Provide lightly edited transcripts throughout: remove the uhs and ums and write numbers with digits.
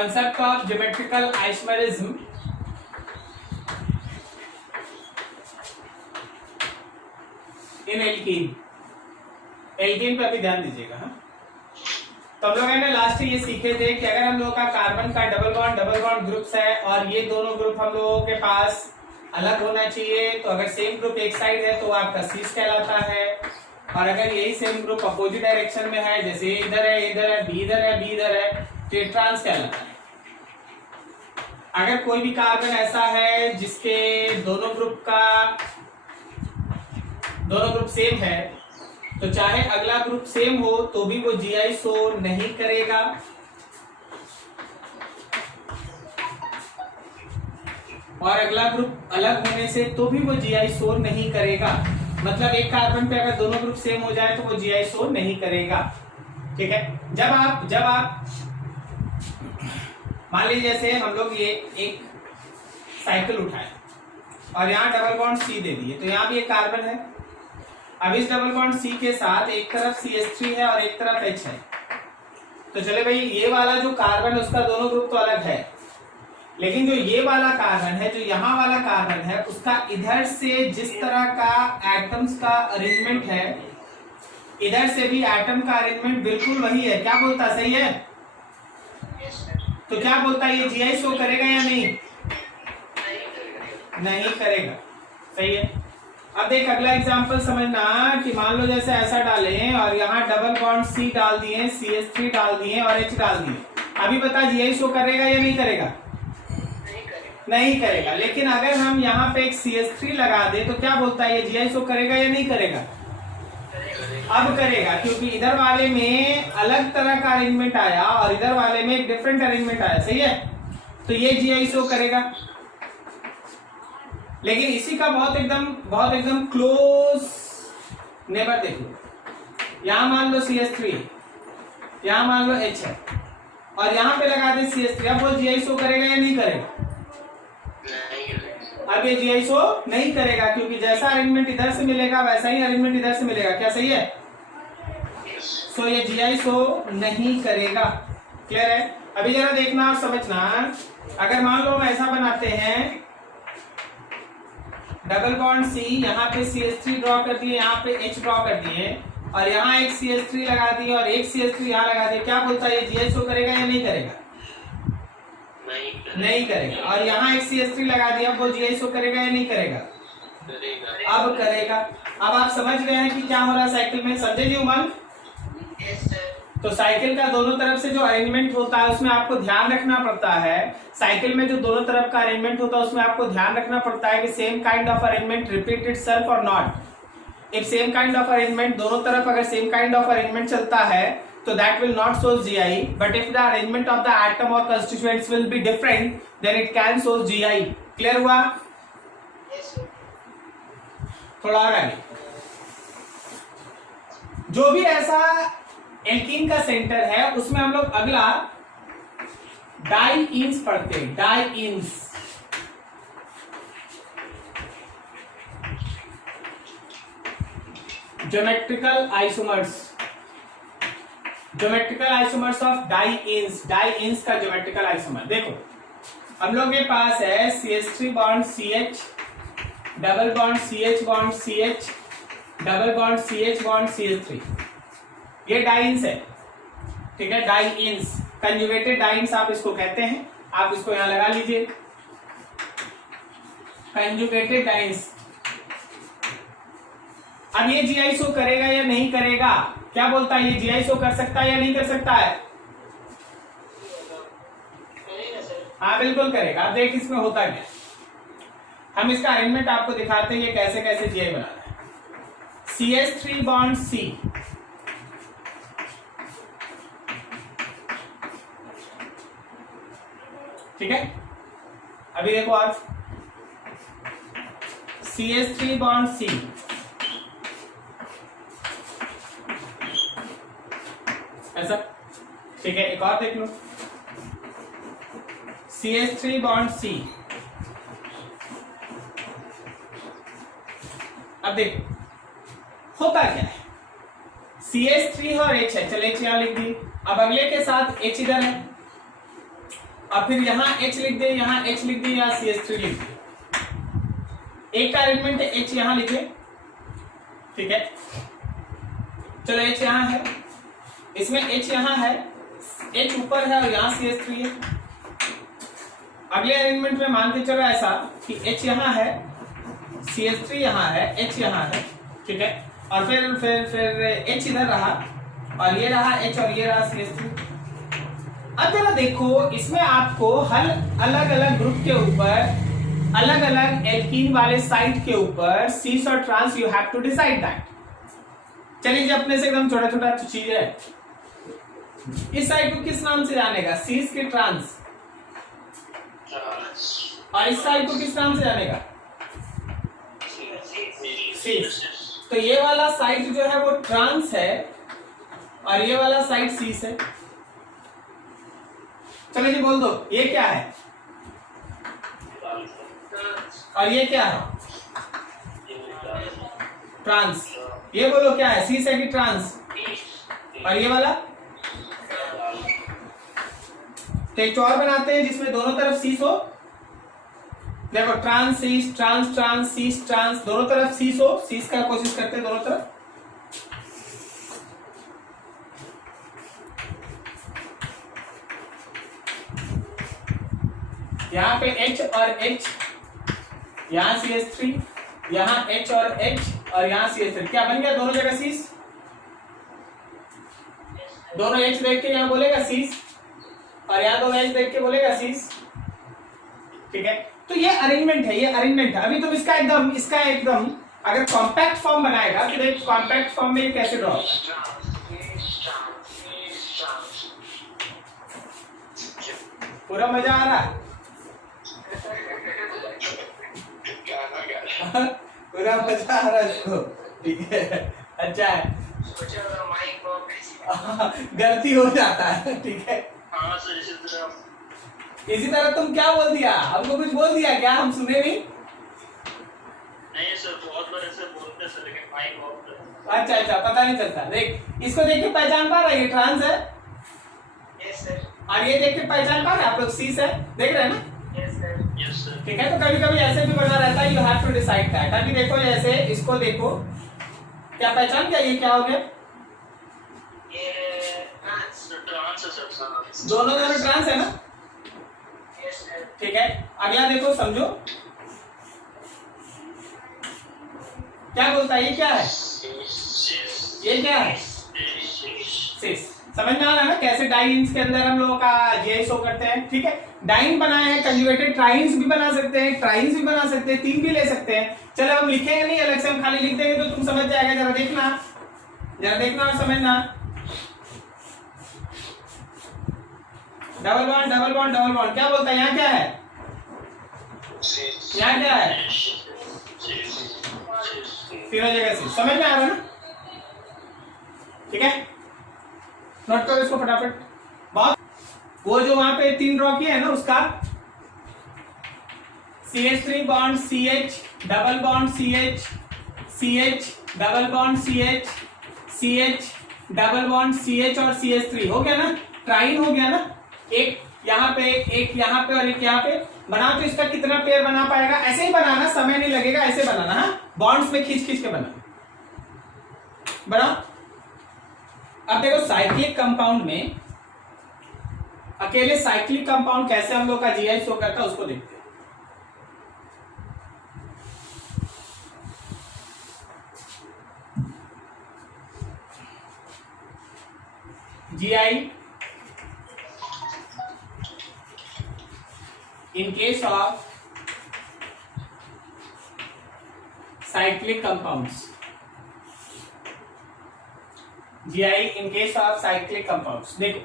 concept of geometrical isomerism in alkene पे अभी ध्यान दीजिएगा। हाँ, तो हम लोग है ना लास्ट ये सीखे थे कि अगर हम लोगों का कार्बन का डबल बॉन्ड ग्रुप्स है और ये दोनों ग्रुप हम लोगों के पास अलग होना चाहिए, तो अगर सेम ग्रुप एक साइड है तो आपका सीस कहलाता है, और अगर यही सेम ग्रुप अपोजिट डायरेक्शन में है, जैसे इधर है, बी इधर है, तो ये ट्रांस कहलाता है। अगर कोई भी कार्बन ऐसा है जिसके दोनों ग्रुप सेम है, तो चाहे अगला ग्रुप सेम हो तो भी वो जीआई शो नहीं करेगा, और अगला ग्रुप अलग होने से तो भी वो जीआई शो नहीं करेगा। मतलब एक कार्बन पे अगर दोनों ग्रुप सेम हो जाए तो वो जीआई शो नहीं करेगा। ठीक है, जब आप मान लीजिए जैसे हम लोग ये एक साइकिल उठाए और यहाँ डबल बॉन्ड सी दे दिए, तो यहाँ भी एक कार्बन है। अब इस डबल बॉन्ड सी के साथ एक तरफ CH3 है और एक तरफ H है, तो चले भाई ये वाला जो कार्बन है उसका दोनों ग्रुप तो अलग है, लेकिन जो ये वाला कार्बन है, जो यहाँ वाला कार्बन है, उसका इधर से जिस तरह का एटम्स का अरेंजमेंट है, इधर से भी एटम का अरेंजमेंट बिल्कुल वही है। क्या बोलता, सही है? तो क्या बोलता है, ये जीआई शो करेगा या नहीं? नहीं करेगा। सही है। अब देख अगला एग्जांपल समझना कि मान लो जैसे ऐसा डालें और यहाँ डबल बॉन्ड सी डाल दिए, CH3 डाल दिए और H डाल दिए। अभी बता जीआई शो करेगा या नहीं करेगा? नहीं करेगा। लेकिन अगर हम यहाँ पे एक CH3 लगा दे तो क्या बोलता है, ये जीआई शो करेगा या नहीं करेगा? अब करेगा, क्योंकि इधर वाले में अलग तरह का अरेंजमेंट आया और इधर वाले में एक डिफरेंट अरेंजमेंट आया। सही है, तो ये जीआई शो करेगा। लेकिन इसी का बहुत एकदम क्लोज नेबर देख लो, यहां मान लो CH3, यहां मान लो H है और यहां पे लगा दे CH3, अब वो जीआई शो करेगा या नहीं करेगा? अब ये जीआई शो नहीं करेगा, क्योंकि जैसा अरेंजमेंट इधर से मिलेगा वैसा ही अरेंजमेंट इधर से मिलेगा। क्या सही है? सो ये जीआई शो नहीं करेगा। क्लियर है? अभी जरा देखना और समझना, अगर मान लो हम ऐसा बनाते हैं, डबल बॉन्ड सी, यहाँ पे CH3 ड्रॉ कर दिए, यहाँ पे H ड्रॉ कर दिए और यहाँ एक CH3 लगा दिए और एक CH3 यहाँ लगा दिए, क्या बोलता है, ये जीआई शो करेगा या नहीं करेगा? नहीं करेगा। और यहाँ एक CH3 लगा दिया, वो जीआई शो करेगा या नहीं करेगा? अब करेगा। अब आप समझ गए हैं कि क्या हो रहा है साइकिल में, समझे जी उमंग? तो साइकिल का दोनों तरफ से जो अरेंजमेंट होता है उसमें आपको ध्यान रखना पड़ता है, साइकिल में जो दोनों तरफ का अरेंजमेंट होता है उसमें आपको ध्यान रखना पड़ता है कि same kind of arrangement repeat itself और not. If same kind of arrangement, दोनों तरफ अगर सेम काइंड ऑफ अरेंजमेंट चलता है तो that will not show GI, but if the arrangement of the atom और constituents will be different then it can show GI. Clear हुआ? थोड़ा और आगे, जो भी ऐसा एल्कीन का सेंटर है उसमें हम लोग अगला डाइईन्स पढ़ते हैं। Dienes, geometrical isomers, geometrical isomers of dienes. Dienes का ज्योमेट्रिकल आइसोमर देखो, हम लोग के पास है CH3 bond CH, double bond CH bond CH, double bond CH bond CH3, ये डाइन्स है। ठीक है, डाइन्स, कंजुगेटेड डाइन्स आप इसको कहते हैं। आप इसको यहां लगा लीजिए, कंजुगेटेड डाइन्स। अब ये जीआई शो करेगा या नहीं करेगा? क्या बोलता है, ये जीआई शो कर सकता है या नहीं कर सकता है? हाँ बिल्कुल करेगा। अब देख इसमें होता क्या, हम इसका अरेंजमेंट आपको दिखाते हैं ये कैसे कैसे जीआई बनाता है। CH3 बॉन्ड C, ठीक है। अभी देखो आज CH3 बॉन्ड C, ऐसा, ठीक है। एक और देख लो, CH3 बॉन्ड C। अब देखो होता क्या है, CH3 और H है, चल H यहां लिख दी। अब अगले के साथ H इधर है, और फिर यहाँ H लिख दे, यहाँ H लिख दे, यहाँ CH3 लिख दे। एक का अरेंजमेंट है, H यहाँ लिखे, ठीक है। चलो H यहाँ है, इसमें H यहाँ है, H ऊपर है और यहाँ CH3 है। अगले अरेंजमेंट में मान के चलो ऐसा कि H यहाँ है, CH3 यहाँ है, H यहाँ है, ठीक है। और फिर H इधर रहा और ये रहा H और ये रहा CH3। अब जरा देखो, इसमें आपको हर अलग अलग ग्रुप के ऊपर, अलग अलग एल्कीन वाले साइट के ऊपर सीस और trans you have to decide that. चलिए जी, अपने से एकदम छोटा छोटा चीज है। इस साइड को किस नाम से जानेगा? सीस के ट्रांस। और इस साइड को किस नाम से जानेगा? सीस। तो ये वाला साइड जो है वो ट्रांस है और ये वाला साइड सीस है। चलिए जी बोल दो, ये क्या है और ये क्या है? ट्रांस। ये बोलो क्या है, सीस है कि ट्रांस? और ये वाला? तो एक और बनाते हैं जिसमें दोनों तरफ सीस हो। देखो, ट्रांस सीस, ट्रांस ट्रांस, सीस ट्रांस, दोनों तरफ सीस हो। सीस का कोशिश करते हैं दोनों तरफ। यहाँ पे H और H, यहाँ CH3, यहाँ H और H और यहाँ CH3। क्या बन गया? दोनों जगह सीस। दोनों H देख के यहाँ बोलेगा सीस और यहाँ दोनों H देख के बोलेगा सीस, ठीक है। तो ये अरेंजमेंट है, ये अरेंजमेंट है। अभी तुम इसका एकदम अगर कॉम्पैक्ट फॉर्म बनाएगा तो देख कॉम्पैक्ट फॉर्म में कैसे ड्रॉ होगा। पूरा मजा आ रहा है? पूरा मजा आ रहा है इसको, ठीक है। अच्छा है, गलती हो जाता है, ठीक है। इसी तरह तुम क्या बोल दिया? हमको कुछ बोल दिया क्या? हम सुने नहीं सर, बहुत बार ऐसे बोलते हैं सर, लेकिन माइक ऑफ है। अच्छा, पता नहीं चलता। देख, इसको देख के पहचान पा रहा है ये ट्रांस है? Yes sir. और ये देख के पहचान पा रहे हैं आप लोग? सीस है, देख रहे हैं ना? Yes sir. ठीक है। तो कभी कभी ऐसे भी बना रहता है, you have to decide that. अभी देखो, जैसे इसको देखो, क्या पहचान क्या? ये क्या हो गया? ये ट्रांस है सर। दोनों ट्रांस है ना? Yes sir. ठीक है। अगला देखो, समझो क्या बोलता है। ये क्या है? ये क्या है? सिस। समझ में आ रहा है ना कैसे डाइन्स के अंदर हम लोगों का जे शो करते हैं, ठीक है। डाइन बनाए हैं, कंजुगेटेड ट्राइन्स भी बना सकते हैं, ट्राइन्स भी बना सकते हैं, तीन भी ले सकते हैं। चलो हम लिखेंगे नहीं, अलग से हम खाली लिख देंगे तो तुम समझ जाएगा। जरा देखना और समझना। Double bond double bond double bond, क्या बोलता है? यहाँ क्या है? यहाँ क्या है? तीनों जगह से। समझ में आ रहा है ना? ठीक है, नोट करो इसको फटाफट। बहुत वो जो वहां पे तीन ड्रॉ किया है ना, उसका CH3 bond CH, double bond CH, CH double bond CH, CH double bond CH और CH3 हो गया ना? ट्राइन हो गया ना? एक यहाँ पे, एक यहाँ पे और एक यहाँ पे बना। तो इसका कितना पेयर बना पाएगा? ऐसे ही बनाना, समय नहीं लगेगा, ऐसे बनाना। हाँ, बॉन्ड्स में खींच के बनाओ। अब देखो, साइक्लिक कंपाउंड में अकेले साइक्लिक कंपाउंड कैसे हम लोग का जीआई शो करता है उसको देखते हैं। GI in case of cyclic compounds, GI in case of cyclic compounds। देखो,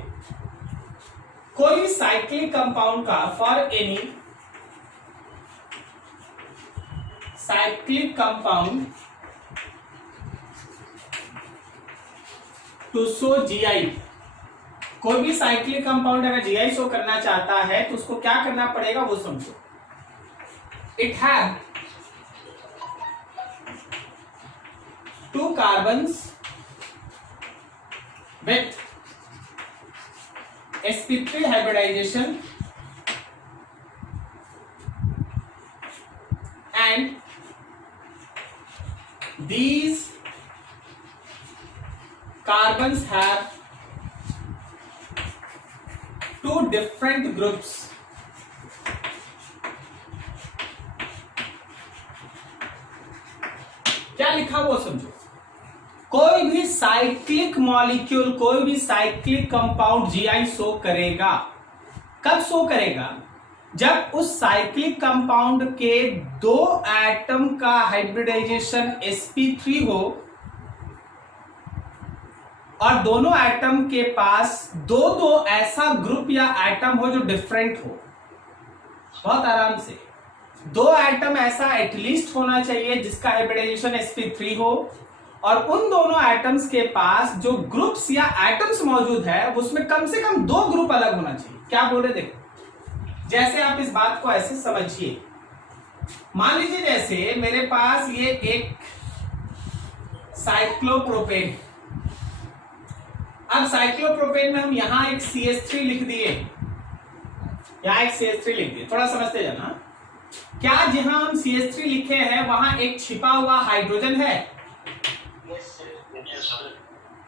कोई भी साइक्लिक कंपाउंड का for any cyclic compound to show GI, कोई भी साइक्लिक कंपाउंड अगर जीआई शो करना चाहता है तो उसको क्या करना पड़ेगा वो समझो। It have 2 carbons with sp3 hybridization these carbons have two different groups. क्या लिखा वो समझो। कोई भी साइक्लिक मॉलिक्यूल, कोई भी साइक्लिक कंपाउंड जीआई शो करेगा। कब शो करेगा? जब उस साइक्लिक कंपाउंड के दो एटम का हाइब्रिडाइजेशन sp3 हो और दोनों एटम के पास दो दो ऐसा ग्रुप या एटम हो जो डिफरेंट हो। बहुत आराम से, दो एटम ऐसा एटलीस्ट होना चाहिए जिसका हाइब्रिडाइजेशन sp3 हो और उन दोनों एटम्स के पास जो ग्रुप्स या एटम्स मौजूद है उसमें कम से कम दो ग्रुप अलग होना चाहिए। क्या बोल रहे देखो, जैसे आप इस बात को ऐसे समझिए, मान लीजिए जैसे मेरे पास ये एक साइक्लोप्रोपेन, अब साइक्लोप्रोपेन में हम यहां एक CH3 लिख दिए, यहां एक CH3 लिख दिए, थोड़ा समझते जाना। क्या जहां हम CH3 लिखे हैं वहां एक छिपा हुआ हाइड्रोजन है?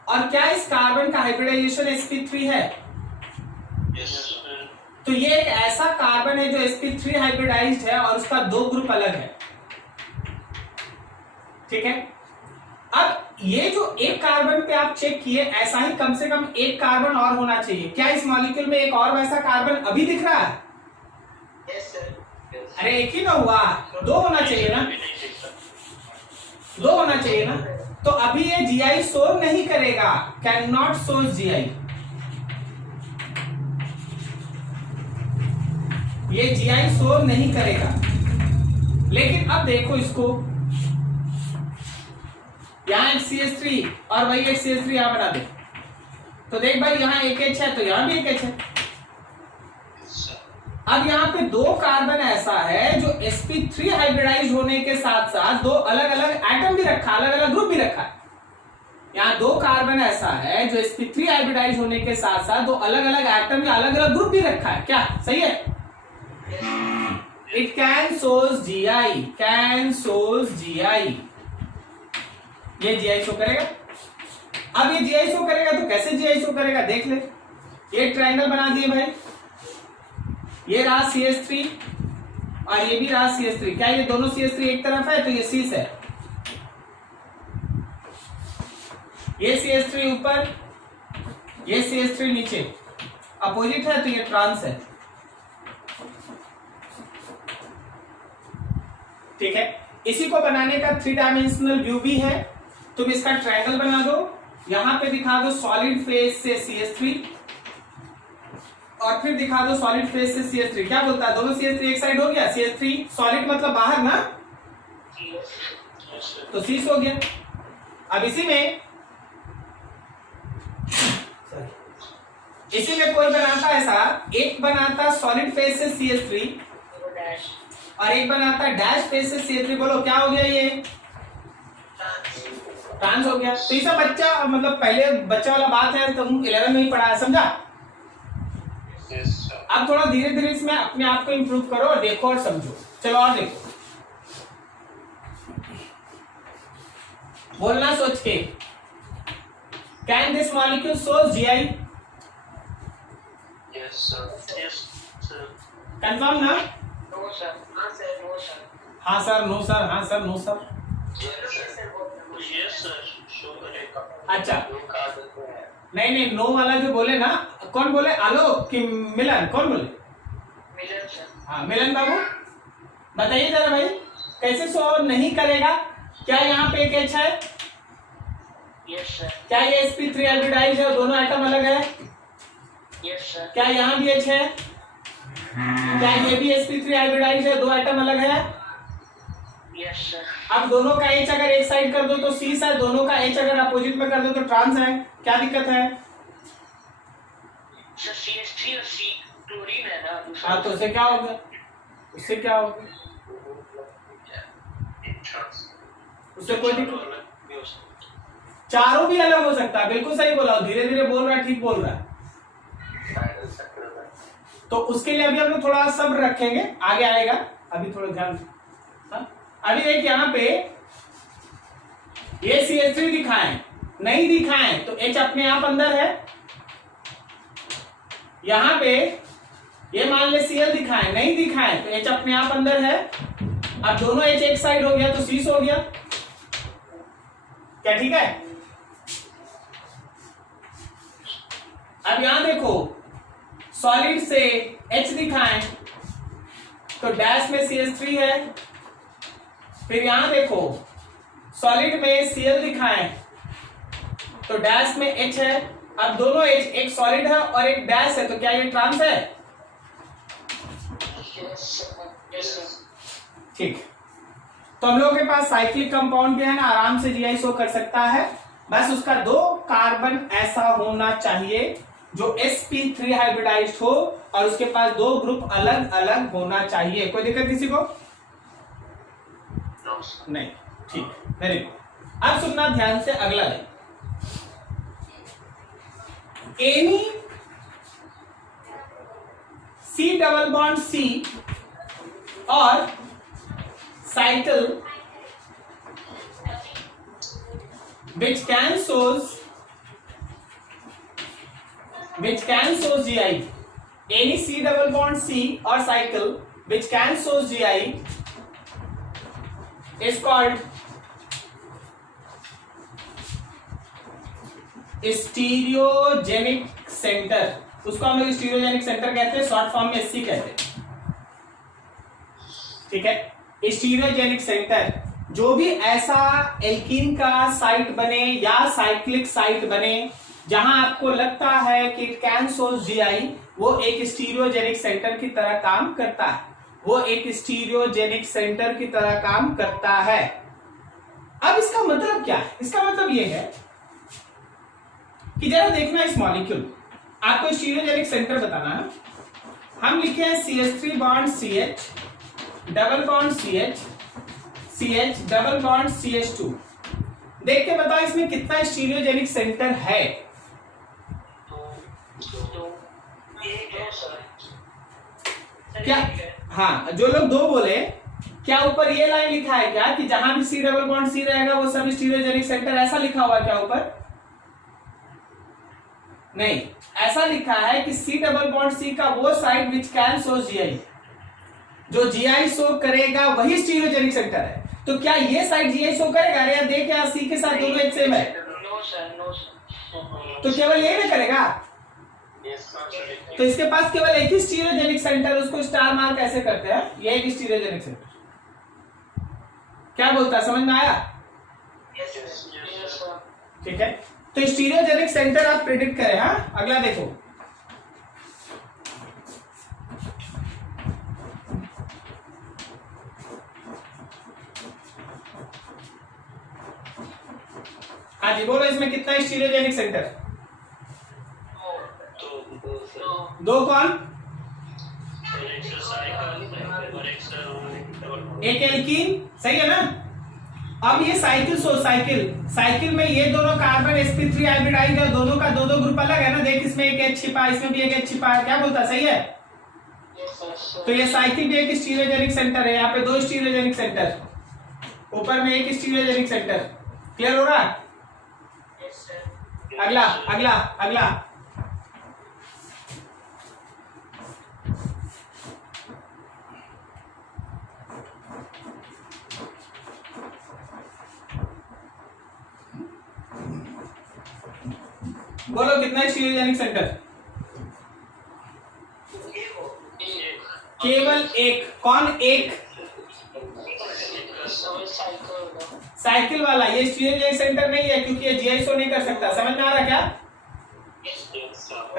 और क्या इस कार्बन का हाइब्रिडाइजेशन sp3 है? तो ये एक ऐसा कार्बन है जो sp3 हाइब्रिडाइज्ड है और उसका दो ग्रुप अलग है। ठीक है, अब ये जो एक कार्बन पे आप चेक किए, ऐसा ही कम से कम एक कार्बन और होना चाहिए। क्या इस मॉलिक्यूल में एक और वैसा कार्बन अभी दिख रहा है? अरे एक ही ना हुआ, दो होना चाहिए ना, दो होना चाहिए ना। तो अभी ये जीआई शो नहीं करेगा, कैन नॉट शो जीआई, ये जीआई शो नहीं करेगा। लेकिन अब देखो इसको, यहां एक CH3 और वही एक CH3 यहां बना दे, तो देख भाई यहां एक H है तो यहां भी एक H है। अब यहाँ पे दो कार्बन ऐसा है जो sp3 हाइब्रिडाइज होने के साथ साथ दो अलग अलग एटम भी रखा, अलग अलग ग्रुप भी रखा है। यहाँ दो कार्बन ऐसा है जो sp3 हाइब्रिडाइज होने के साथ साथ दो अलग अलग एटम या अलग अलग ग्रुप भी रखा है। क्या सही है? It can shows GI, can shows GI, ये जीआई शो करेगा। अब ये जीआई शो करेगा तो कैसे जीआई शो करेगा देख ले, ये ट्रायंगल बना दिए भाई, ये रहा CH3 और ये भी रहा CH3। क्या ये दोनों CH3 एक तरफ है? तो ये cis है, ये CH3 ऊपर, ये CH3 नीचे, अपोजिट है तो ये ट्रांस है। ठीक है, इसी को बनाने का 3 डायमेंशनल व्यू भी है। तुम इसका ट्रायंगल बना दो, यहां पे दिखा दो सॉलिड फेज से CH3 और फिर दिखा दो सॉलिड फेज से CH3। क्या बोलता है? दोनों CH3 एक साइड हो गया, CH3 सॉलिड मतलब बाहर ना, तो cis हो गया। अब इसी में कोई बनाता ऐसा, एक बनाता सॉलिड फेज से CH3 और एक बनाता डैश फेज से CH3। बोलो क्या हो गया? ये ट्रांस हो गया। तो ये सब बच्चा मतलब पहले बच्चा वाला बात है, तुम 11 में ही पढ़ा है, समझा? अब थोड़ा धीरे धीरे इसमें अपने आप को इंप्रूव करो और देखो और समझो। चलो और देखो, बोलना सोच के, can this molecule shows GI? Yes, sir. Yes, sir. Confirm ना? No, sir. हाँ, sir. No, sir. हाँ सर, नो सर, हाँ sir, no sir. Yes, sir. Show करेगा। अच्छा, दो कार्बन तो है। नहीं, नो वाला जो बोले ना, कौन बोले? आलोक कि मिलन? कौन बोले? मिलन सर। हाँ मिलन बाबू, बताइए जरा भाई, कैसे शो नहीं करेगा? क्या यहाँ पे एक H है? Yes, sir. क्या ये sp3 हाइब्रिडाइज है, दोनों एटम अलग है? Yes, sir. क्या यहाँ भी H है? क्या ये भी sp3 हाइब्रिडाइज है, दो एटम अलग है? Yes, sir. अब दोनों का H अगर एक साइड कर दो तो cis है, दोनों का H अगर अपोजिट में कर दो तो ट्रांस है। क्या दिक्कत है? Sir, CH3 और C क्लोरीन है ना दूसरा। हाँ, तो उससे क्या हो गया? उससे क्या हो गया? उससे कोई दिक्कत? चारों भी अलग हो सकता है, बिल्कुल सही बोला, धीरे धीरे बोल रहा है, ठीक बोल रहा है। तो उसके लिए अभी हम लोग थोड़ा सब्र रखेंगे, आगे आएगा, अभी थोड़ा ध्यान। अभी देख यहाँ पे ये CH3 दिखाएं, नहीं दिखाएं तो H अपने आप अंदर है। यहां पे ये मान ले Cl दिखाएं, नहीं दिखाएं तो H अपने आप अंदर है। अब दोनों H एक साइड हो गया तो शीश हो गया। क्या ठीक है? अब यहां देखो, सॉलिड से H दिखाएं तो डैश में CH3 है। फिर यहां देखो, सॉलिड में Cl दिखाएं तो डैश में H है। अब दोनों H, एक सॉलिड है और एक डैश है, तो क्या ये ट्रांस है? ठीक। तो हम लोगों के पास साइक्लिक कंपाउंड भी है ना, आराम से GI शो कर सकता है। बस उसका 2 कार्बन ऐसा होना चाहिए जो sp3 हाइब्रिडाइज्ड हो और उसके पास 2 ग्रुप अलग अलग होना चाहिए। कोई दिक्कत किसी को? नहीं। ठीक, वेरी गुड। अब सुनना ध्यान से, अगला है any C double bond C और cycle which can shows GI, any C double bond C or cycle which can shows GI is called stereogenic centre. उसको हम लोग स्टीरियोजेनिक सेंटर कहते हैं, शॉर्ट फॉर्म में SC कहते हैं। ठीक है, स्टीरियोजेनिक सेंटर जो भी ऐसा एल्कीन का साइट बने या साइक्लिक साइट बने जहां आपको लगता है कि कैन सोल्व GI, वो एक स्टीरियोजेनिक सेंटर की तरह काम करता है। वो एक स्टीरियोजेनिक सेंटर की तरह काम करता है। अब इसका मतलब क्या है? इसका मतलब ये है कि जरा देखना इस मॉलिक्यूल, आपको स्टीरियोजेनिक सेंटर बताना है। हम लिखे हैं CH3 bond CH double bond CH double bond CH2। देख के बताओ इसमें कितना स्टीरियोजेनिक सेंटर है? क्या? हाँ, जो लोग 2 बोले, क्या ऊपर ये लाइन लिखा है क्या कि जहां भी C डबल बॉन्ड C रहेगा वो सब स्टीरियोजेनिक सेंटर, ऐसा लिखा हुआ क्या ऊपर? नहीं, ऐसा लिखा है कि C डबल बॉन्ड C का वो side which can show GI, जो GI शो करेगा वही स्टीरियोजेनिक सेंटर है। तो क्या ये साइड GI शो करेगा? अरे यार देख, यहाँ C के साथ दोनों एक सेम है। No sir, no sir. तो केवल यही में करेगा। तो इसके पास केवल एक ही स्टीरियोजेनिक सेंटर, उसको स्टार मार्क कैसे करते हैं? ये एक स्टीरियोजेनिक सेंटर। क्या बोलता है, समझ में आया? ठीक है, तो स्टीरियोजेनिक सेंटर आप प्रेडिक्ट करें। हाँ, अगला देखो, हाँ जी बोलो, इसमें कितना स्टीरियोजेनिक सेंटर? 2 कौन? एक एल्कीन, सही है ना? अब ये साइकिल में ये दोनों कार्बन sp3 हाइब्रिडाइज्ड है, दोनों का 2 ग्रुप अलग है ना। देख, इसमें एक H छिपा, इसमें भी एक H छिपा है। क्या बोलता, सही है? तो ये साइकिल भी एक स्टीरियोजेनिक सेंटर है। यहाँ पे 2 स्टीरियोजेनिक सेंटर, ऊपर में एक स्टीरियोजेनिक सेंटर। क्लियर हो रहा? अगला अगला अगला, बोलो कितना स्टीरियोजेनिक सेंटर? केवल एक। कौन एक? साइकिल वाला। ये स्टीरियोजेनिक सेंटर नहीं है क्योंकि ये GI शो नहीं कर सकता। समझ में आ रहा क्या?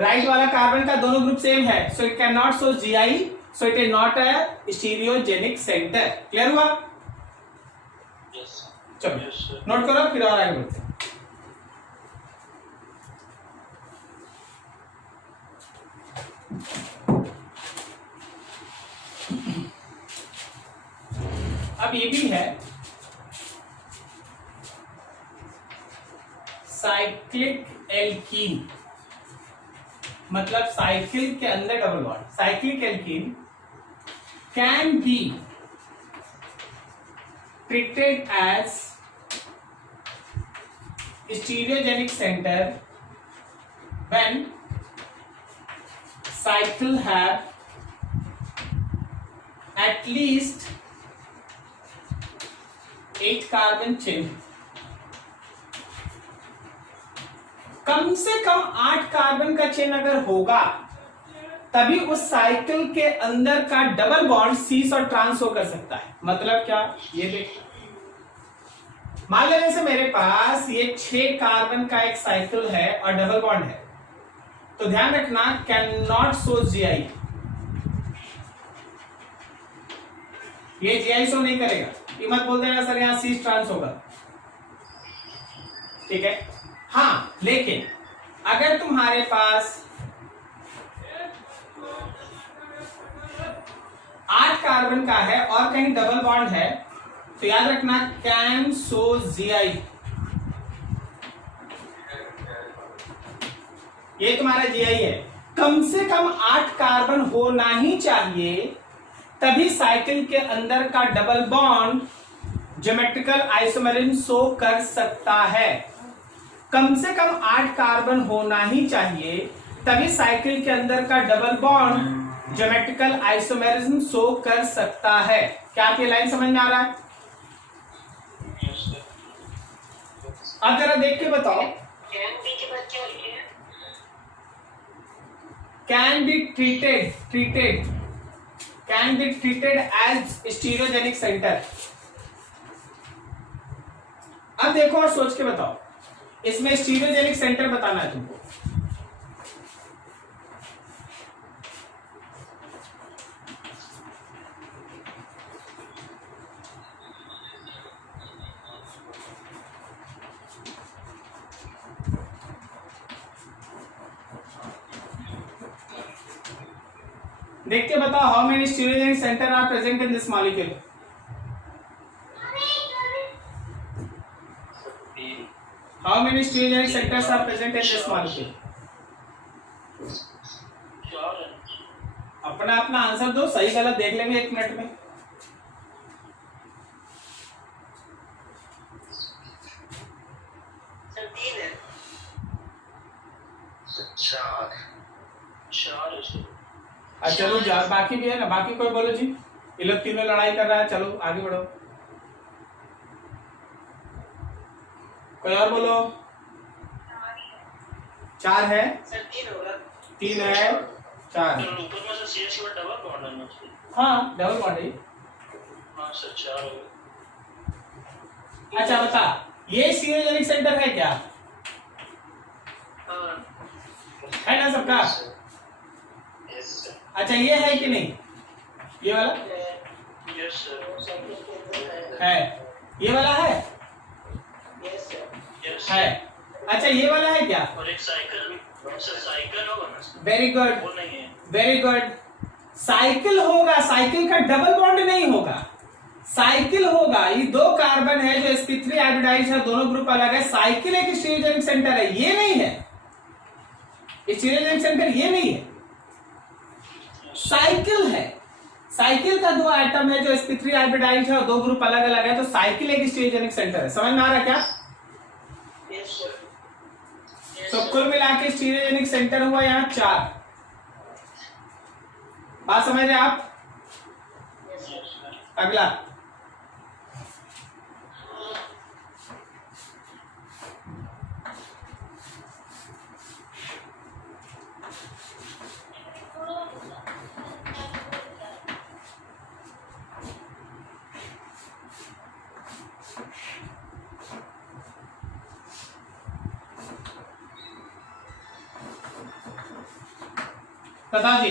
राइट वाला कार्बन का दोनों ग्रुप सेम है, so it can not show GI, so it is not a stereogenic centre. Clear हुआ? चलो नोट करो, फिर और आगे बढ़ते हैं। अब ये भी है साइक्लिक एल्कीन, मतलब साइकिल के अंदर double bond. Cyclic alkene can be treated as stereogenic center when cycle have at least 8 carbon chain. कम से कम 8 कार्बन का चेन अगर होगा तभी उस साइकिल के अंदर का डबल बॉन्ड सीस और ट्रांस हो कर सकता है। मतलब क्या, ये देखिए, मान लेने से मेरे पास ये 6 कार्बन का एक साइकिल है और डबल बॉन्ड है, तो ध्यान रखना कैन नॉट शो जीआई, ये जीआई शो नहीं करेगा। ये मत बोल देना सर यहां सीस ट्रांस होगा, ठीक है। हाँ, लेकिन अगर तुम्हारे पास 8 कार्बन का है और कहीं डबल बॉन्ड है तो याद रखना कैन शो जीआई, ये तुम्हारा जीआई है। कम से कम 8 कार्बन होना ही चाहिए तभी साइकिल के अंदर का double bond geometrical isomerism show कर सकता है। कम से कम 8 कार्बन होना ही चाहिए तभी साइकिल के अंदर का double bond geometrical isomerism show कर सकता है। क्या आप ये लाइन समझ में आ रहा है? अब जरा देख के बताओ, can be treated as stereogenic centre. अब देखो और सोच के बताओ, इसमें स्टीरियोजेनिक सेंटर बताना है तुमको। देख के बताओ, how many stereogenic centre are present in this molecule? How many stereogenic centres are present in this molecule? अपना अपना आंसर दो, सही गलत देख लेंगे 1 मिनट में। अच्छा चलो जा, बाकी भी है ना, बाकी कोई बोलो जी। ये लोग तीनों लड़ाई कर रहा है, चलो आगे बढ़ो। कोई और बोलो। 4 है, 3 है, 4। हाँ डबल बॉन्ड है। अच्छा बता, ये स्टीरियोजेनिक सेंटर है क्या? है ना सबका? अच्छा ये है कि नहीं? ये वाला है, ये वाला है है। अच्छा ये वाला है क्या? और एक साइकिल होगा ना। वेरी गुड, वो नहीं है। Very good. साइकिल होगा, साइकिल का डबल बॉन्ड नहीं होगा, साइकिल होगा। ये 2 कार्बन है जो sp3 हाइब्रिडाइज्ड है, दोनों ग्रुप अलग है। साइकिल एक स्टीरियोजेनिक सेंटर है, ये नहीं है। स्टीरियोजेनिक सेंटर ये नहीं है, साइकिल है। साइकिल का 2 एटम है जो sp3 हाइब्रिडाइज्ड है और 2 ग्रुप अलग अलग है, तो साइकिल एक स्टीरियोजेनिक सेंटर है। समझ में आ रहा है क्या? तो कुल मिला के स्टीरियोजेनिक सेंटर हुआ यहाँ 4। बात समझ रहे आप? अगला बताओ जी।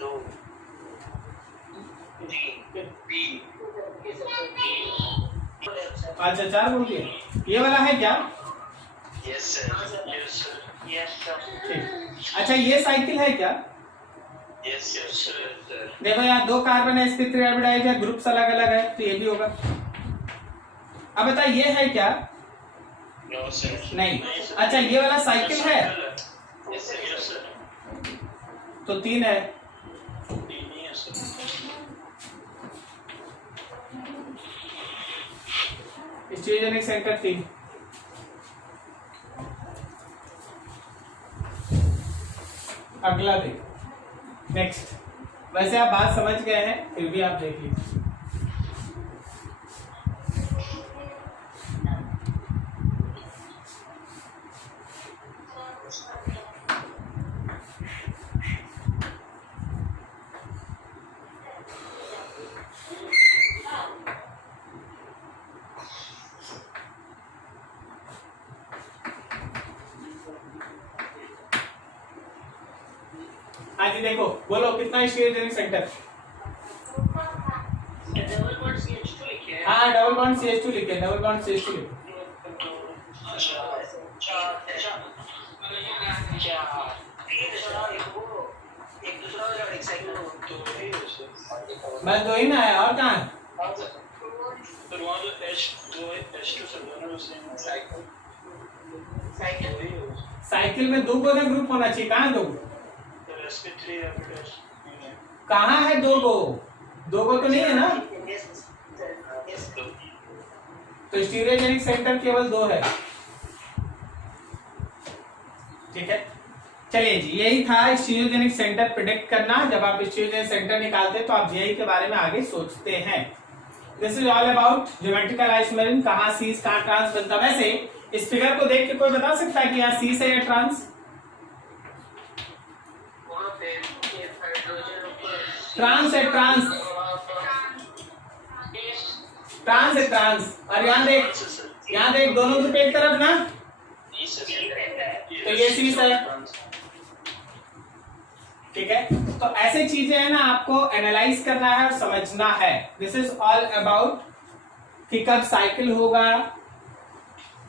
2 अच्छा 4 बोल दिए। ये वाला है क्या? Yes sir, yes sir, yes sir. अच्छा ये साइकिल है क्या? Yes yes sir. देखो यहाँ 2 कार्बन है, sp3 हाइब्रिडाइज्ड है, ग्रुप्स अलग अलग है, तो ये भी होगा। अब बता ये है क्या? नो सर, नहीं। अच्छा ये वाला साइकिल है? Yes sir, yes sir. तो 3 है। 3 नहीं है सर। Stereogenic centre 3। अगला देख नेक्स्ट। वैसे आप बात समझ गए हैं, फिर भी आप देख लीजिए। हाँ जी देखो, बोलो कितना स्टीरियोजेनिक सेंटर? हाँ डबल बॉन्ड CH2 लिखे, डबल बॉन्ड CH2 लिखे। बस दो ही ना है, और कहाँ? साइकिल में दो को ना ग्रुप होना चाहिए, कहाँ दो? कहाँ है दो गो? दो गो तो नहीं है ना, तो स्टीरियोजेनिक सेंटर केवल दो है। ठीक है, चलिए जी, यही था स्टीरियोजेनिक सेंटर प्रिडिक्ट करना। जब आप स्टीरियोजेनिक सेंटर निकालते हैं तो आप जीआई के बारे में आगे सोचते हैं। This is all about geometrical isomerism, कहाँ सीस कहाँ ट्रांस बनता। वैसे इस फिगर को देख के कोई बता सकता है कि यहाँ सीस है या ट्रांस? ट्रांस है, ट्रांस, ट्रांस है, ट्रांस। और यहाँ देख दोनों ग्रुप एक तरफ ना, तो ये सीस है। ठीक है, तो ऐसे चीजें है ना, आपको एनालाइज करना है और समझना है। दिस इज ऑल अबाउट कि कब साइकिल होगा,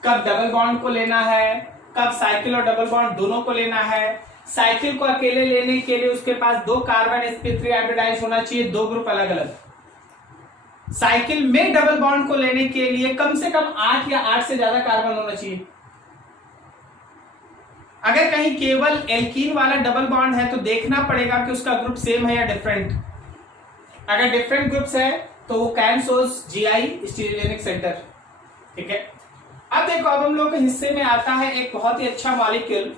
कब डबल बॉन्ड को लेना है, कब साइकिल और डबल बॉन्ड दोनों को लेना है। साइकिल को अकेले लेने के लिए उसके पास दो कार्बन sp3 हाइब्रिडाइज होना चाहिए, दो ग्रुप अलग अलग। साइकिल में डबल बॉन्ड को लेने के लिए कम से कम 8 या 8 से ज्यादा कार्बन होना चाहिए। अगर कहीं केवल एल्कीन वाला डबल बॉन्ड है तो देखना पड़ेगा कि उसका ग्रुप सेम है या डिफरेंट। अगर डिफरेंट ग्रुप्स है तो वो can source GI stereogenic centre. ठीक है, अब देखो, अब हम लोग के हिस्से में आता है एक बहुत ही अच्छा मॉलिक्यूल,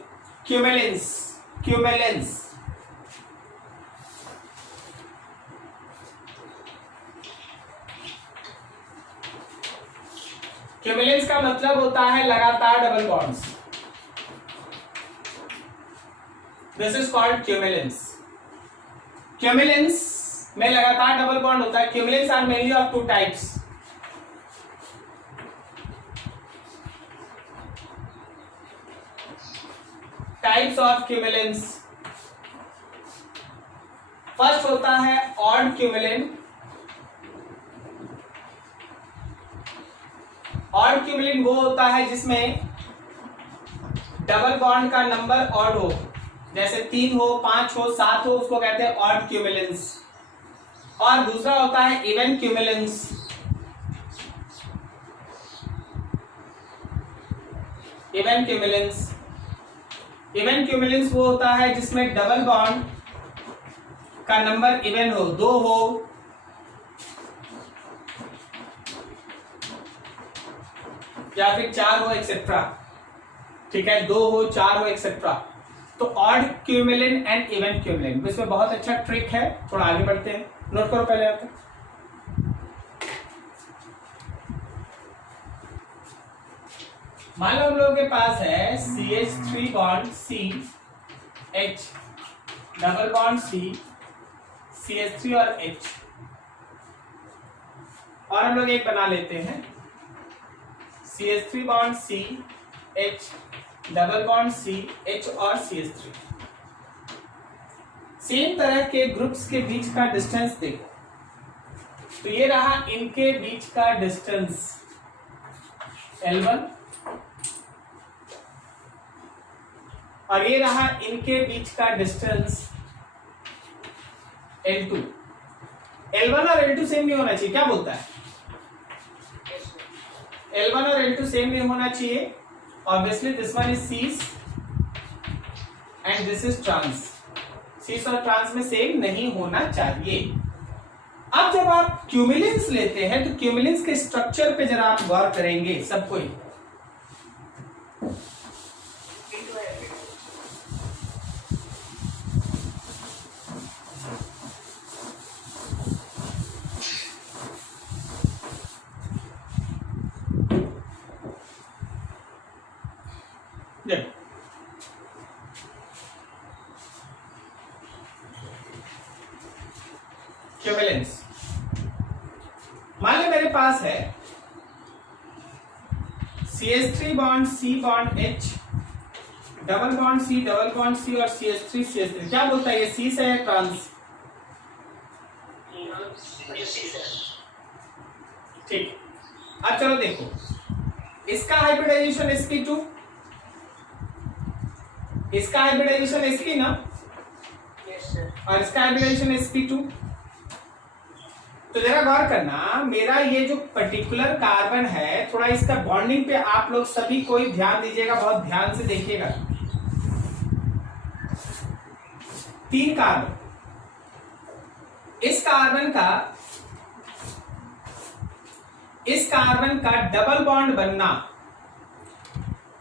क्यूमेलेंस। क्यूमेलेंस क्यूमेलेंस का मतलब होता है लगातार double bonds. This is called cumulenes. Cumulenes में लगातार डबल बॉन्ड होता है। Cumulenes are mainly of two types. Types of cumulenes, first होता है ऑड क्यूमेलेन। ऑड क्यूमेलेन वो होता है जिसमें डबल बॉन्ड का नंबर ऑड हो, जैसे 3 हो, 5 हो, 7 हो, उसको कहते हैं ऑड क्यूमेलेंस। और दूसरा होता है इवन क्यूमेलेंस। इवन क्यूमेलेंस, इवन क्यूमेलेंस वो होता है जिसमें डबल बॉन्ड का नंबर इवन हो, 2 हो, या फिर 4 हो, एक्सेट्रा। ठीक है, 2 हो, 4 हो, एक्सेट्रा। तो ऑड क्यूमेलेन एंड इवन क्यूमेलेन, इसमें बहुत अच्छा ट्रिक है। थोड़ा आगे बढ़ते हैं, नोट करो पहले आप। मान लो हम लोगों के पास है CH3 bond C H, double bond C, CH3 और H, और हम लोग एक बना लेते हैं CH3 bond C H, double bond C H और CH3। सेम तरह के ग्रुप्स के बीच का डिस्टेंस देखो, तो ये रहा इनके बीच का डिस्टेंस L1, और ये रहा इनके बीच का डिस्टेंस L2। L1 और L2 सेम नहीं होना चाहिए, क्या बोलता है? L1 और L2 सेम नहीं होना चाहिए। Obviously this one is cis and this is trans. Cis और ट्रांस में सेम नहीं होना चाहिए। अब जब आप क्यूमुलेंस लेते हैं तो क्यूमुलेंस के स्ट्रक्चर पे जरा आप गौर करेंगे सब कोई। क्यूमुलेंस मान लो मेरे पास है CH3 bond C bond H double bond C और CH3 क्या बोलता है ये C से है ट्रांस? ठीक। अब चलो देखो इसका हाइब्रिडाइजेशन sp2, इसका हाइब्रिडाइजेशन sp ना, और इसका हाइब्रिडाइजेशन sp2। तो जरा गौर करना, मेरा ये जो पर्टिकुलर कार्बन है थोड़ा इसका बॉन्डिंग पे आप लोग सभी कोई ध्यान दीजिएगा, बहुत ध्यान से देखिएगा। 3 कार्बन, इस कार्बन का डबल बॉन्ड बनना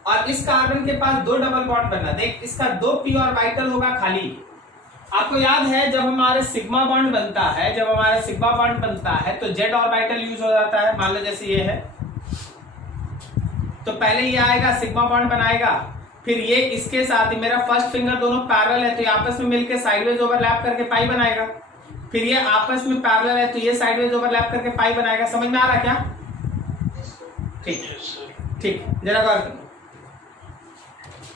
और इस कार्बन के पास 2 डबल बॉन्ड बनना। देख इसका 2 p ऑर्बिटल होगा खाली। आपको याद है जब हमारे सिग्मा बॉन्ड बनता है, तो जेड ऑर्बिटल यूज हो जाता है। मान लो जैसे ये है तो पहले ये आएगा सिग्मा बॉन्ड बनाएगा, फिर ये इसके साथ ही मेरा फर्स्ट फिंगर दोनों पैरेलल है तो ये आपस में मिलकर साइडवेज ओवरलैप करके पाई बनाएगा, फिर ये आपस में पैरेलल है तो ये साइडवेज ओवरलैप करके पाई बनाएगा। समझ में आ रहा क्या? ठीक, जरा गौर करो।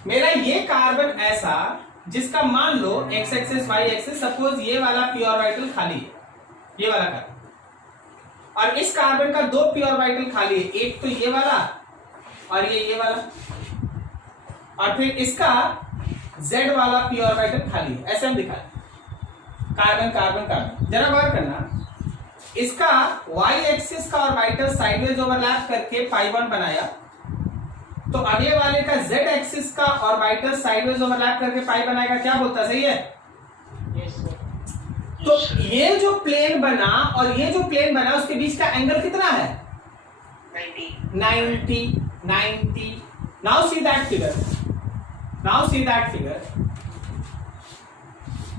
मेरा ये कार्बन ऐसा जिसका मान लो x axis y axis, suppose ये वाला p ऑर्बिटल खाली है, ये वाला कार्बन, और इस कार्बन का 2 p ऑर्बिटल खाली है, एक तो ये वाला और ये वाला, और फिर इसका z वाला p ऑर्बिटल खाली है। ऐसे हम दिखा कार्बन कार्बन कार्बन। जरा गौर करना, इसका y एक्सिस का ऑर्बिटल साइडवेज ओवरलैप करके पाई बॉन्ड बनाया, तो अगले वाले का z एक्सिस का ऑर्बिटल साइडवेज ओवरलैप करके पाई बनाएगा। क्या बोलता, सही है? तो ये जो प्लेन बना और ये जो प्लेन बना उसके बीच का एंगल कितना है? 90। नाउ सी दैट फिगर,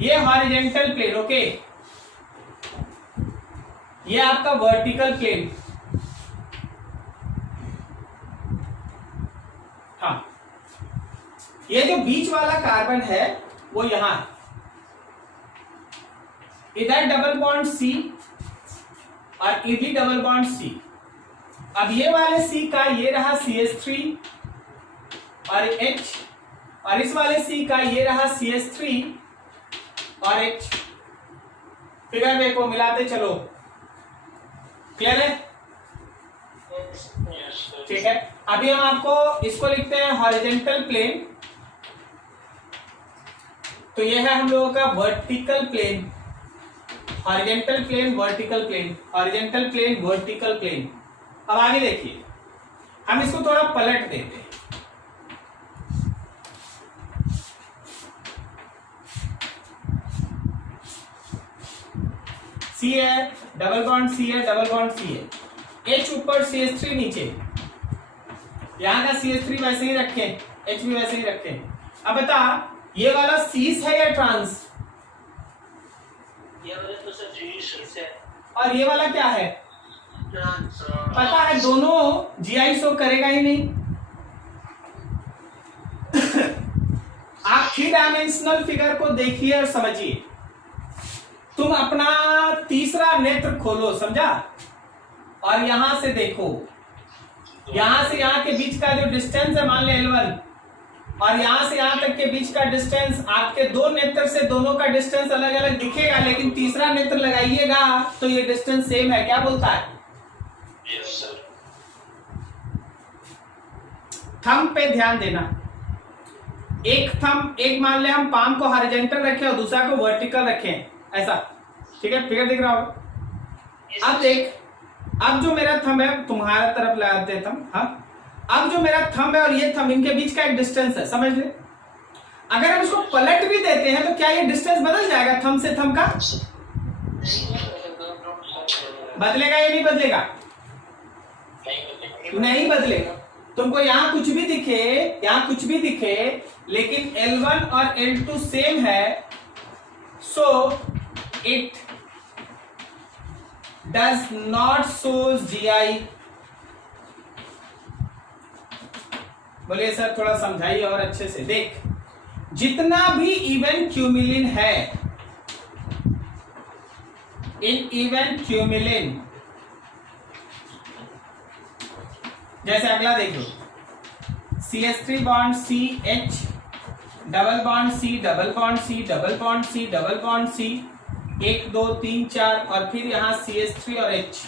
ये हॉरिजॉन्टल प्लेन, ओके, ये आपका वर्टिकल प्लेन। हाँ, ये जो बीच वाला कार्बन है वो यहां, इधर डबल बॉन्ड C और इधर डबल बॉन्ड C। अब ये वाले C का ये रहा CH3 और H, और इस वाले C का ये रहा CH3 और H। फिगर देखो, मिलाते चलो, क्लियर है? ठीक है। अभी हम आपको इसको लिखते हैं हॉरिजॉन्टल प्लेन, तो ये है हम लोगों का vertical plane, horizontal plane vertical plane, horizontal plane vertical plane. अब आगे देखिए, हम इसको थोड़ा पलट देते हैं। C है, डबल बॉन्ड C है, डबल बॉन्ड C है, H ऊपर CH3 नीचे, यहां का CH3 वैसे ही रखें, H भी वैसे ही रखें। अब बता, ये वाला सीस है या ट्रांस? ये वाला तो सर सीस है, और ये वाला क्या है? ट्रांस। पता है दोनों GI शो करेगा ही नहीं। आप 3 डायमेंशनल फिगर को देखिए और समझिए। तुम अपना तीसरा नेत्र खोलो, समझा, और यहां से देखो, यहां से यहां के बीच का जो डिस्टेंस है मान ले L1, और यहां से यहां तक के बीच का डिस्टेंस, आपके 2 नेत्र से दोनों का डिस्टेंस अलग अलग दिखेगा, लेकिन तीसरा नेत्र लगाइएगा तो ये डिस्टेंस सेम है। क्या बोलता है? Yes sir. थंब पे ध्यान देना, एक थंब, एक मान ले हम पाम को हॉरिजॉन्टल रखें और दूसरा को वर्टिकल रखें, ऐसा, ठीक है? फिगर दिख रहा होगा। अब देख, अब जो मेरा थंब है, तुम्हारा तरफ लगाते हैं थंब, हाँ, अब जो मेरा थंब है और ये थंब, इनके बीच का एक डिस्टेंस है, समझ ले। अगर हम इसको पलट भी देते हैं तो क्या ये डिस्टेंस बदल जाएगा थंब से थंब का? बदलेगा या नहीं बदलेगा? नहीं बदलेगा। तुमको यहाँ कुछ भी दिखे, यहाँ कुछ भी दिखे, लेकिन L1 और L2 सेम है, so it does not shows GI। बोलिए सर थोड़ा समझाइए और अच्छे से। देख, जितना भी इवन क्यूमिलिन है, इन इवन क्यूमिलिन, जैसे अगला देखो, CH3 bond CH, double bond C, double bond C, double bond C, double bond C, 1 2 3 4, और फिर यहाँ CH3 और H।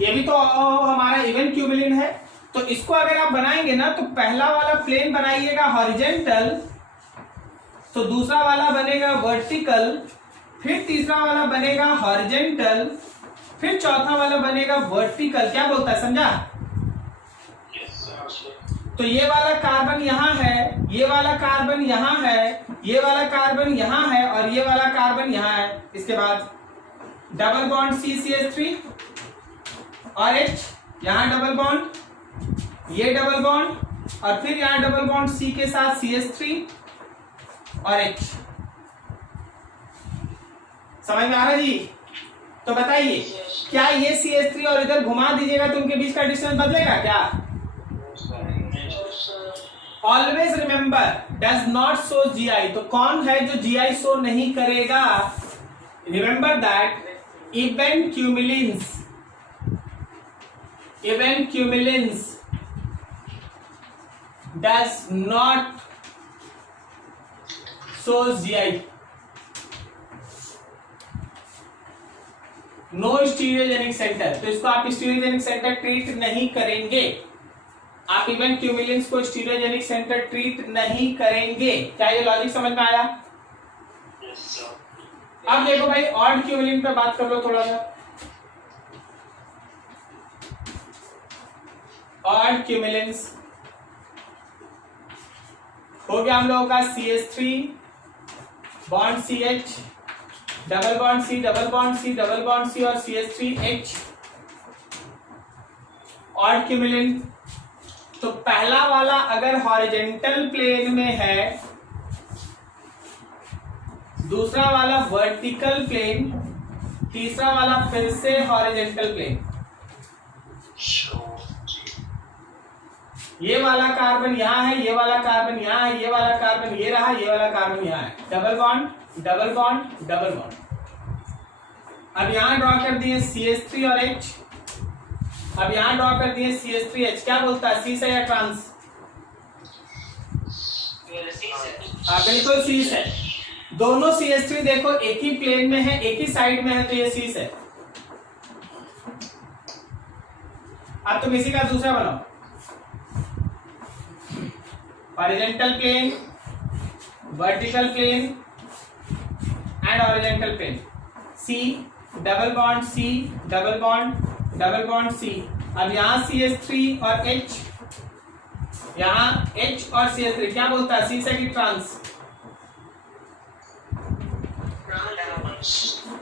ये भी तो हमारा इवन क्यूबिलिन है। तो इसको अगर आप बनाएंगे ना, तो पहला वाला प्लेन बनाइएगा हॉरिजेंटल, तो दूसरा वाला बनेगा वर्टिकल, फिर तीसरा वाला बनेगा हॉरिजेंटल, फिर चौथा वाला बनेगा वर्टिकल। क्या बोलता है, समझा? तो ये वाला कार्बन यहाँ है, ये वाला कार्बन यहाँ है, ये वाला कार्बन यहाँ है, और ये वाला कार्बन यहाँ है। इसके बाद डबल बॉन्ड CCH3 और H, यहाँ डबल बॉन्ड, ये डबल बॉन्ड, और फिर यहाँ डबल बॉन्ड C के साथ CH3 और H। समझ में आ रहा जी? तो बताइए, क्या ये CH3 और इधर घुमा दीजिएगा तो उनके बीच का डिस्टेंस बदलेगा क्या? Always remember, does not show GI। तो कौन है जो GI शो नहीं करेगा? Remember that even cumulenes, even cumulenes does not show GI। No stereogenic centre, तो इसको आप स्टीरियोजेनिक सेंटर ट्रीट नहीं करेंगे। आप इवन क्यूमिलिन्स को स्टीरियोजेनिक सेंटर ट्रीट नहीं करेंगे। क्या ये लॉजिक समझ में आया? Yes, sir. अब देखो भाई, ऑड क्यूमिलिन पे बात कर लो थोड़ा सा। ऑड क्यूमिलिन्स हो गया हम लोगों का CH3 bond CH, double bond C, double bond C, double bond C और CH3H। ऑड क्यूमिलिन, तो पहला वाला अगर हॉरिजेंटल प्लेन में है, दूसरा वाला वर्टिकल प्लेन, तीसरा वाला फिर से हॉरिजेंटल प्लेन। ये वाला कार्बन यहाँ है, ये वाला कार्बन यहाँ है, ये वाला कार्बन ये रहा, ये वाला कार्बन यहाँ है। Double bond, double bond, double bond. अब यहाँ ड्रॉ कर दिए CH3 और H। अब यहाँ ड्रॉ कर दिए CH3H। क्या बोलता है, सी से या ट्रांस? बिल्कुल सी से। दोनों CH3 देखो एक ही प्लेन में है, एक ही साइड में है, तो ये सी से। अब तुम इसी का दूसरा बनाओ, horizontal plane, vertical plane and horizontal plane. C, double bond C, double bond C। अब यहाँ CH3 और H, यहाँ H और CH3। क्या बोलता है, सी से कि ट्रांस?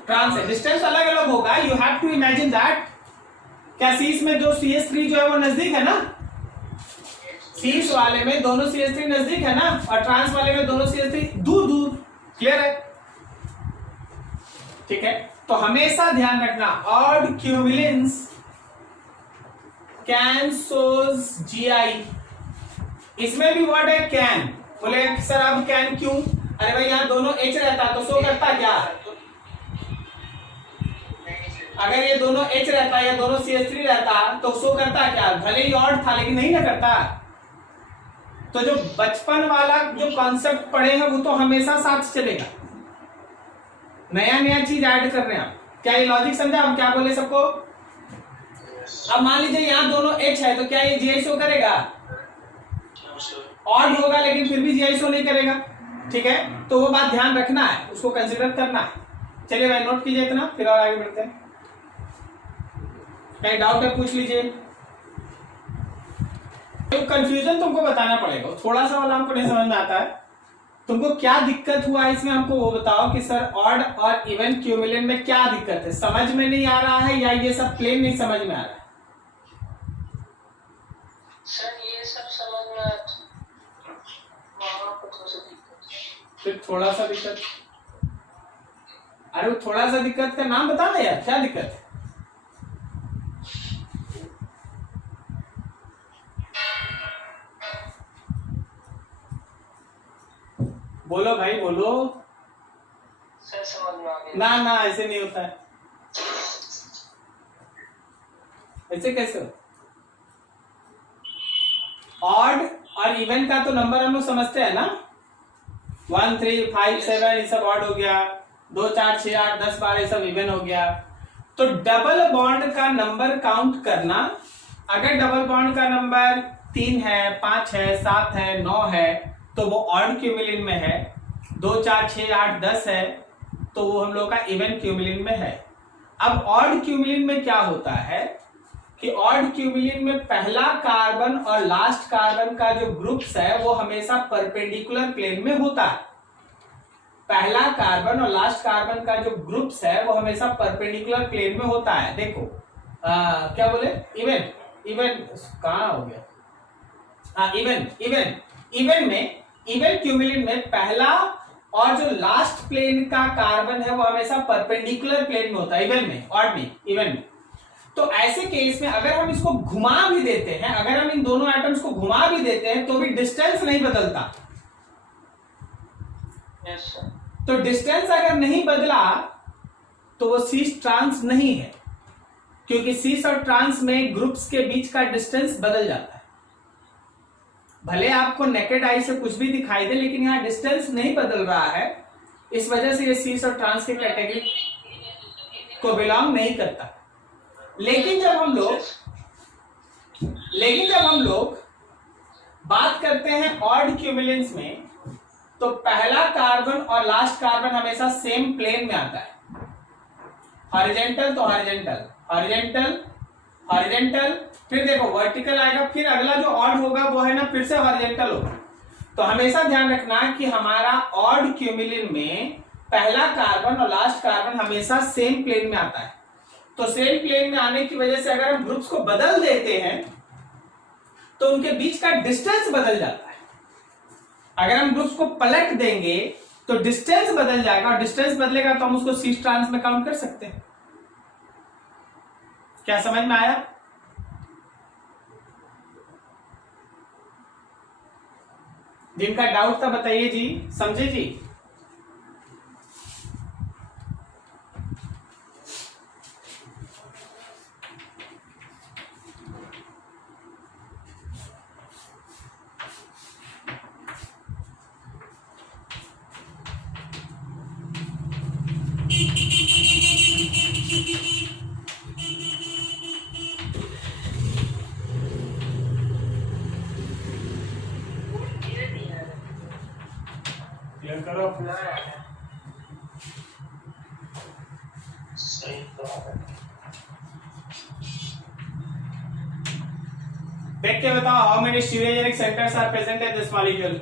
ट्रांस है। डिस्टेंस अलग अलग होगा, you have to imagine that. क्या सीस में जो CH3 जो है वो नजदीक है ना? सीस वाले में दोनों CH3 नजदीक है ना, और ट्रांस वाले में दोनों CH3 दूर दूर। क्लियर है? ठीक है, तो हमेशा ध्यान रखना, ऑड क्यूमिलिन्स कैन शोज GI। इसमें भी वर्ड है कैन। बोले सर अब कैन क्यों? अरे भाई यहाँ दोनों H रहता तो शो करता क्या? अगर ये दोनों H रहता या दोनों CH3 रहता तो शो करता क्या? भले ही ऑड था लेकिन नहीं ना करता। तो जो बचपन वाला जो कॉन्सेप्ट पढ़े हैं वो तो हमेशा साथ चलेगा, नया नया चीज ऐड कर रहे हैं आप। क्या ये लॉजिक समझा? हम क्या बोले सबको? अब मान लीजिए यहाँ दोनों H है, तो क्या ये GI शो करेगा? ऑड होगा लेकिन फिर भी GI शो नहीं करेगा। ठीक है, तो वो बात ध्यान रखना है, उसको कंसीडर करना है। चलिए भाई नोट कीजिए इतना, फिर और आगे बढ़ते हैं। कहीं डाउट है पूछ लीजिए। तो कंफ्यूजन तुमको बताना पड़ेगा, थोड़ा सा वाला हमको नहीं समझ में आता है तुमको क्या दिक्कत हुआ इसमें, हमको वो बताओ कि सर ऑड और इवन क्यूमुलेंट में क्या दिक्कत है, समझ में नहीं आ रहा है या ये सब प्लेन नहीं समझ में आ रहा है? सर ये सब समझ में वहाँ पर थोड़ा सा दिक्कत है। फिर थोड़ा सा दिक्कत, अरे वो थोड़ा सा दिक्कत का नाम बता ना यार, क्या दिक्कत है? बोलो भाई बोलो। सर समझ में आ गया। ना ना ऐसे नहीं होता है, ऐसे कैसे हो? ऑड और इवन का तो नंबर हम लोग समझते हैं ना, 1 3 5 7 ये सब ऑड हो गया, 2 4 6 8 10 12 ये सब इवन हो गया। तो डबल बॉन्ड का नंबर काउंट करना, अगर डबल बॉन्ड का नंबर 3 है 5 है 7 है 9 है तो वो ऑड क्यूमुलेंट में है, 2 4 6 8 10 है तो वो हम लोग का इवन क्यूमुलेंट में है। अब ऑड क्यूमुलेंट में क्या होता है कि ऑड क्यूमुलेंट में पहला कार्बन और लास्ट कार्बन का जो ग्रुप्स है वो हमेशा परपेंडिकुलर प्लेन में होता है। पहला कार्बन और लास्ट कार्बन का जो ग्रुप्स है वो हमेशा परपेंडिकुलर प्लेन में होता है। देखो क्या बोले, इवन इवन कहाँ हो गया, हाँ इवन इवन इवन में, इवन क्यूमुलेंट में पहला और जो लास्ट प्लेन का कार्बन है वो हमेशा परपेंडिकुलर प्लेन में होता है, इवन में, ऑड में, इवन में। तो ऐसे केस में अगर हम इसको घुमा भी देते हैं, अगर हम इन दोनों एटम्स को घुमा भी देते हैं तो भी डिस्टेंस नहीं बदलता। Yes sir. तो डिस्टेंस अगर नहीं बदला तो वो सीस ट्रांस नहीं है, क्योंकि सीस और ट्रांस में ग्रुप्स के बीच का डिस्टेंस बदल जाता है। भले आपको नेकेड आई से कुछ भी दिखाई दे लेकिन यहाँ डिस्टेंस नहीं बदल रहा है, इस वजह से ये सीस और ट्रांस के कैटेगरी को बिलोंग नहीं करता। लेकिन जब हम लोग बात करते हैं ऑड क्यूमुलेंट्स में तो पहला कार्बन और लास्ट कार्बन हमेशा सेम प्लेन में आता है, हॉरिजॉन्टल तो हॉरिजॉन्टल, हॉरिजॉन्टल हॉरिजॉन्टल, फिर देखो वर्टिकल आएगा, फिर अगला जो ऑड होगा वो है ना फिर से हॉरिजॉन्टल होगा। तो हमेशा ध्यान रखना कि हमारा ऑड क्यूमुलेंट में पहला कार्बन और लास्ट कार्बन हमेशा सेम प्लेन में आता है। तो सेम प्लेन में आने की वजह से अगर हम ग्रुप्स को बदल देते हैं तो उनके बीच का डिस्टेंस बदल जाता है। अगर हम ग्रुप्स को पलट देंगे तो डिस्टेंस बदल जाएगा, और डिस्टेंस बदलेगा तो हम उसको सीस ट्रांस में काउंट कर सकते हैं। क्या समझ में आया? जिनका डाउट था बताइए जी, समझे जी? क्लियर करो अपना। सही बात है। देख के बताओ, how many stereogenic centres are present in this molecule?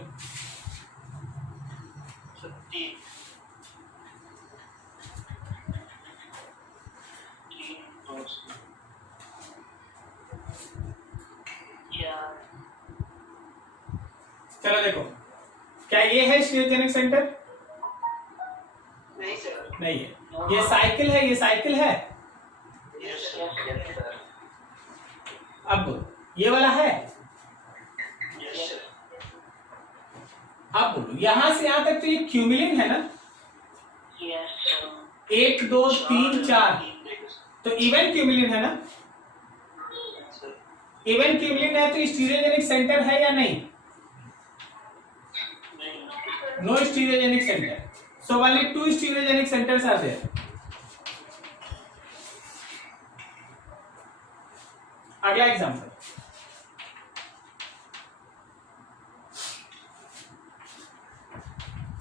50 चलो देखो, क्या ये है स्टीरियोजेनिक सेंटर? नहीं सर। नहीं है। ये साइकिल है, ये साइकिल है। Yes sir. अब ये वाला है। Yes sir. अब बोलो, यहां से यहां तक तो ये क्यूमुलेंट है ना, यस सर। 1 2 3 4, तो इवन क्यूमुलेंट है ना? इवन क्यूमुलेंट है तो स्टीरियोजेनिक सेंटर है या नहीं? No stereogenic center. So only 2 stereogenic centers are there. अगला example,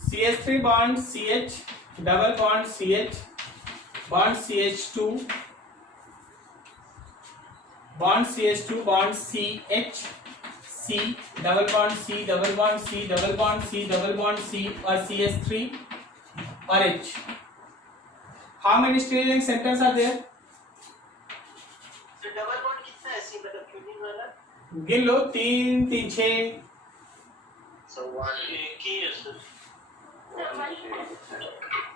CH3 bond CH, double bond CH, bond CH2, bond CH2, bond CH, C, double bond C, double bond C, double bond C, double bond C और CH3 और H. How many stirring centers are there? तो double bond कितना है सी मतलब Cuban वाला? गिन लो 3 3 6. So 1 की है सर.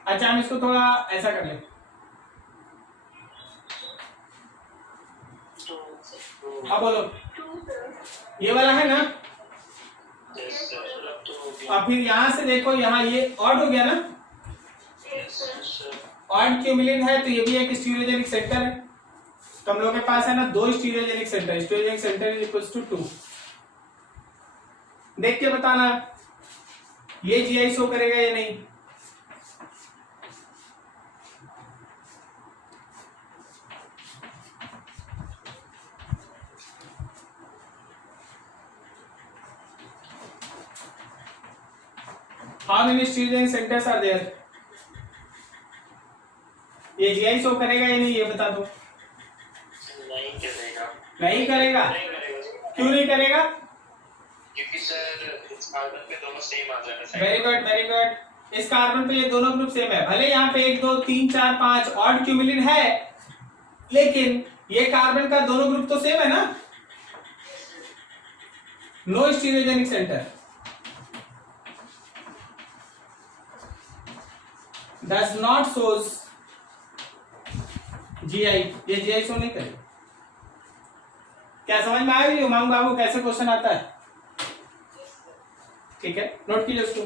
अच्छा हम इसको थोड़ा ऐसा कर लें. अब बोलो ये वाला है ना. और फिर यहाँ से देखो यहाँ ये ऑड हो गया ना. ऑड क्यूमुलेट है तो ये भी एक स्टीरियोजेनिक सेंटर है. तो हम लोग के पास है ना 2 stereogenic centre. Stereogenic centre is equals to 2. देख के बताना ये जीआई शो करेगा या नहीं. How many stereogenic centres are there. ये जीआई शो करेगा या नहीं ये बता दो. नहीं करेगा. नहीं करेगा. क्यों नहीं करेगा. क्योंकि सर इस कार्बन पे दोनों सेम आ जाएगा. Very good very good. इस कार्बन पे ये दोनों ग्रुप सेम है. भले यहाँ पे 1 2 3 4 5 ऑड क्यूमुलिन है लेकिन ये कार्बन का दोनों ग्रुप तो सेम है ना. No stereogenic centre. Does not shows GI. ये जीआई शो नहीं करे. क्या समझ में आ गई उमंग बाबू कैसे क्वेश्चन आता है. ठीक है नोट कीजिए उसको.